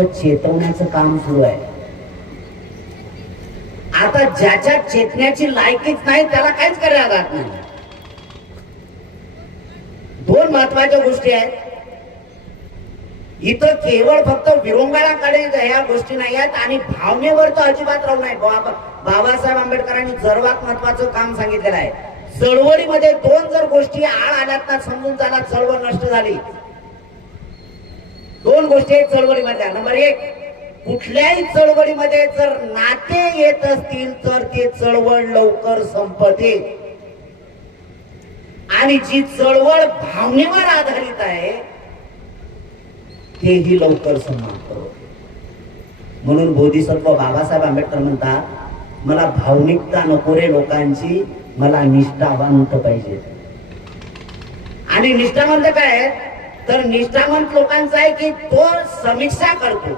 फक्त चेतवण्याचं काम सुरू आहे. आता ज्याच्या चेतण्याची लायकीच नाही त्याला काहीच करायला जात नाही. दोन महत्वाच्या गोष्टी आहेत इथं. केवळ फक्त विरंगुळ्याकडे ह्या गोष्टी नाही आहेत आणि भावनेवर तर अजिबात राहू नये. बाबासाहेब आंबेडकरांनी सर्वात महत्वाचं काम सांगितलेलं आहे. चळवळीमध्ये दोन जर गोष्टी आळ आल्यात ना समजून त्याला चळवळ नष्ट झाली. दोन गोष्टी आहेत चळवळीमधल्या. नंबर एक, कुठल्याही चळवळीमध्ये जर नाते येत असतील तर ते चळवळ लवकर संपते. आणि जी चळवळ भावनेवर आधारित आहे तेही लवकर समाप्त होते. म्हणून बोधिसत्व बाबासाहेब आंबेडकर म्हणतात, मला भावनिकता नको रे लोकांची, मला निष्ठावंत पाहिजे. आणि निष्ठावंत काय तर निष्ठावंत लोकांचा आहे की तो समीक्षा करतो.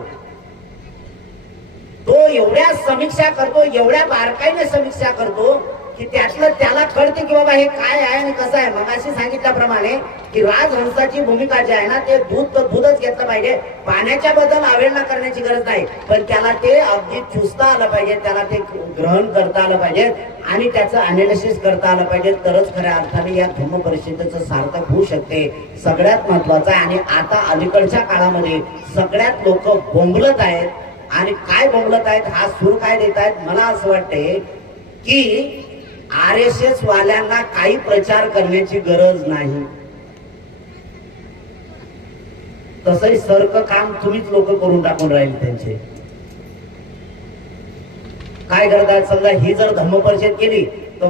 तो एवढ्या समीक्षा करतो, एवढ्या बारकाईने समीक्षा करतो की त्यातलं त्याला कळते की बाबा हे काय आहे आणि कसं आहे. मगाशी सांगितल्याप्रमाणे की राजहंसाची भूमिका जी आहे ना, ते दूध तर दूधच घेतलं पाहिजे. पाण्याच्या बद्दल अवहेलना करण्याची गरज नाही, पण त्याला ते अगदी चुसता आलं पाहिजे, त्याला ते ग्रहण करता आलं पाहिजे आणि त्याचं अनालिसिस करता आलं पाहिजे. तरच खऱ्या अर्थाने या धम्म परिषदेचं सार्थक होऊ शकते. सगळ्यात महत्वाचं आहे. आणि आता अलीकडच्या काळामध्ये सगळ्यात लोक बोंबलत आहेत. आणि काय बोंबलत आहेत, हा सूर काय देत आहेत, मला असं वाटते की RSS वाल्यांना काही प्रचार करण्याची गरज नाही. तसंही सारखं काम तुम्हीच लोक करून टाकून राहील. त्यांचे काय करतात समजा, ही जर धम्म परिषद केली तर